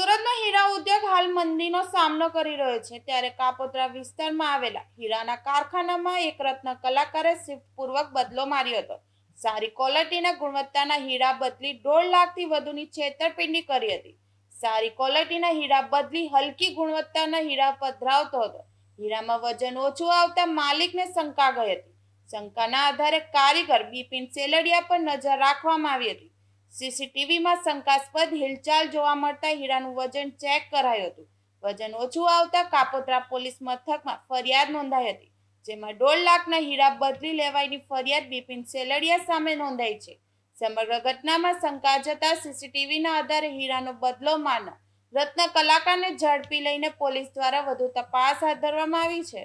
સુરતનો હીરા ઉદ્યોગ હાલ મંદીનો સામનો કરી રહ્યો છે, ત્યારે કાપોદ્રા વિસ્તારમાં આવેલા હીરાના કારખાનામાં એક રત્ન કલાકારે શિફ્ટપૂર્વક બદલો માર્યો હતો. સારી ક્વોલિટીના ગુણવત્તાના હીરા બદલી 1.5 લાખથી વધુની છેતરપિંડી કરી હતી. સારી ક્વોલિટીના હીરા બદલી હલકી ગુણવત્તાના હીરા પધરાવતો હતો. હીરામાં વજન ઓછું આવતા માલિકને શંકા ગઈ હતી. શંકાના આધારે કારીગર બિપિન સેલડિયા પર નજર રાખવામાં આવી હતી. સીસીટીવીમાં શંકાસ્પદ હિલચાલ જોવા મળતા હીરાનું વજન ચેક કરાયું હતું. વજન ઓછું આવતા કાપોદ્રા પોલીસ મથકમાં ફરિયાદ નોંધાઈ હતી, જેમાં 1.5 લાખના હીરા બદલી લેવાઈની ફરિયાદ બિપિન સેલડિયા સામે નોંધાઈ છે. સમગ્ર ઘટનામાં શંકા જતા સીસીટીવીના આધારે હીરાનો બદલો મારનાર રત્ન કલાકારને ઝડપી લઈને પોલીસ દ્વારા વધુ તપાસ હાથ ધરવામાં આવી છે.